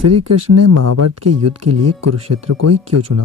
श्री कृष्ण ने महाभारत के युद्ध के लिए कुरुक्षेत्र को ही क्यों चुना?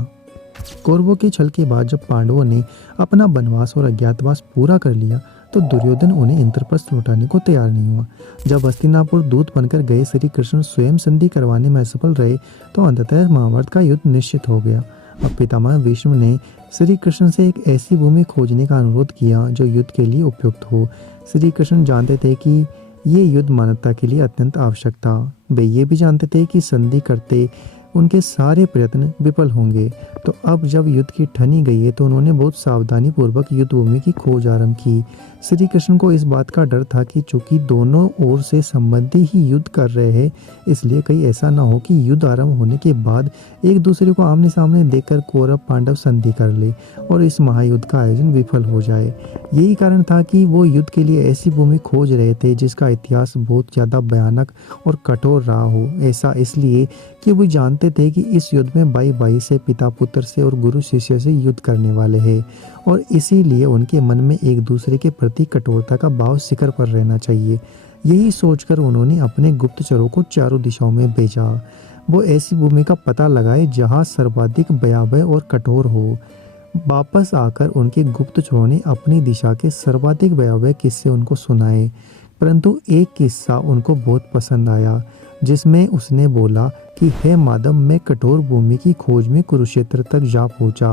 कौरवों के छल के बाद जब पांडवों ने अपना वनवास और अज्ञातवास पूरा कर लिया तो दुर्योधन उन्हें इंद्रप्रस्थ लौटाने को तैयार नहीं हुआ। जब हस्तिनापुर दूत बनकर गए श्री कृष्ण स्वयं संधि करवाने में असफल रहे तो अंततः महाभारत का युद्ध निश्चित हो गया। अब पितामह भीष्म ने श्री कृष्ण से एक ऐसी भूमि खोजने का अनुरोध किया जो युद्ध के लिए उपयुक्त हो। श्री कृष्ण जानते थे कि ये युद्ध मानवता के लिए अत्यंत आवश्यक था। वे ये भी जानते थे कि संधि करते उनके सारे प्रयत्न विफल होंगे। तो अब जब युद्ध की ठनी गई है तो उन्होंने बहुत सावधानी पूर्वक युद्ध भूमि की खोज आरंभ की। श्री कृष्ण को इस बात का डर था कि चूंकि दोनों ओर से संबंधी ही युद्ध कर रहे हैं, इसलिए कहीं ऐसा ना हो कि युद्ध आरंभ होने के बाद एक दूसरे को आमने सामने देखकर कौरव पांडव संधि कर ले और इस महायुद्ध का आयोजन विफल हो जाए। यही कारण था कि वो युद्ध के लिए ऐसी भूमि खोज रहे थे जिसका इतिहास बहुत ज़्यादा भयानक और कठोर रहा हो। ऐसा इसलिए कि वो जानते थे कि इस युद्ध में भाई भाई से, पिता पुत्र से और गुरु शिष्य से युद्ध करने वाले हैं और इसीलिए उनके मन में एक दूसरे के प्रति कठोरता का भाव शिखर पर रहना चाहिए। यही सोचकर उन्होंने अपने गुप्तचरों को चारों दिशाओं में भेजा। वो ऐसी भूमि का पता लगाए जहां सर्वाधिक भयावह और कठोर हो। वापस आकर उनके गुप्तचरों ने अपनी दिशा के सर्वाधिक भयावह किस्से उनको सुनाए, परंतु एक किस्सा उनको बहुत पसंद आया जिसमें उसने बोला कि हे माधव, मैं कठोर भूमि की खोज में कुरुक्षेत्र तक जा पहुंचा।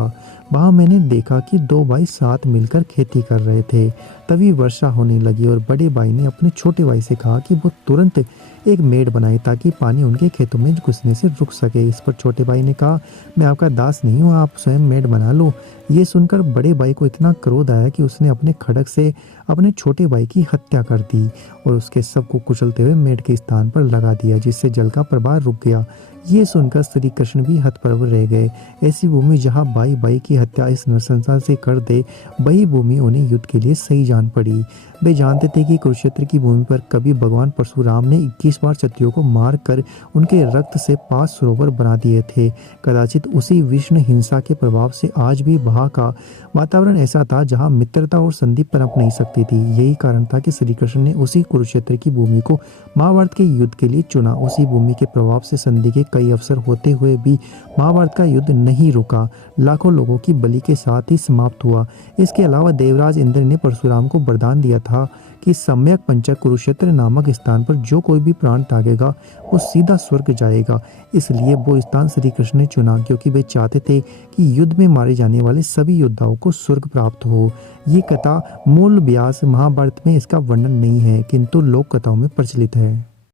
वहां मैंने देखा कि दो भाई साथ मिलकर खेती कर रहे थे। तभी वर्षा होने लगी और बड़े भाई ने अपने छोटे भाई से कहा कि वो तुरंत एक मेड़ बनाए ताकि पानी उनके खेतों में घुसने से रुक सके। इस पर छोटे भाई ने कहा, मैं आपका दास नहीं हूँ, आप स्वयं मेड़ बना लो। ये सुनकर बड़े भाई को इतना क्रोध आया कि उसने अपने खड्ग से अपने छोटे भाई की हत्या कर दी और उसके शव को कुचलते हुए मेड़ के स्थान पर लगा दिया, जिससे जल का प्रवाह रुक गया। ये सुनकर श्री कृष्ण भी हतप्रभ रह गए। ऐसी भूमि जहाँ भाई भाई की हत्या इस नरसंसार से कर दे, वही भूमि उन्हें युद्ध के लिए सही जान पड़ी। वे जानते थे कि कुरुक्षेत्र की भूमि पर कभी भगवान परशुराम ने 21 बार क्षत्रियों को मार कर उनके रक्त से 5 सरोवर बना दिए थे। कदाचित उसी विष्णु हिंसा के प्रभाव से आज भी वहाँ का वातावरण ऐसा था जहाँ मित्रता और संधि पनप नहीं सकती थी। यही कारण था कि श्री कृष्ण ने उसी कुरुक्षेत्र की भूमि को महाभारत के युद्ध के लिए चुना। उसी भूमि के प्रभाव से संधि के कई अवसर होते हुए भी महाभारत का युद्ध नहीं रुका, लाखों लोगों की बलि के साथ ही समाप्त हुआ। इसके अलावा देवराज इंद्र ने परशुराम को वरदान दिया था कि सम्यक पंचक कुरुक्षेत्र नामक स्थान पर जो कोई भी प्राण त्यागेगा वो सीधा स्वर्ग जाएगा। इसलिए वो स्थान श्री कृष्ण ने चुना क्योंकि वे चाहते थे कि युद्ध में मारे जाने वाले सभी योद्धाओं को स्वर्ग प्राप्त हो। ये कथा मूल व्यास महाभारत में इसका वर्णन नहीं है, किंतु लोक कथाओं में प्रचलित है।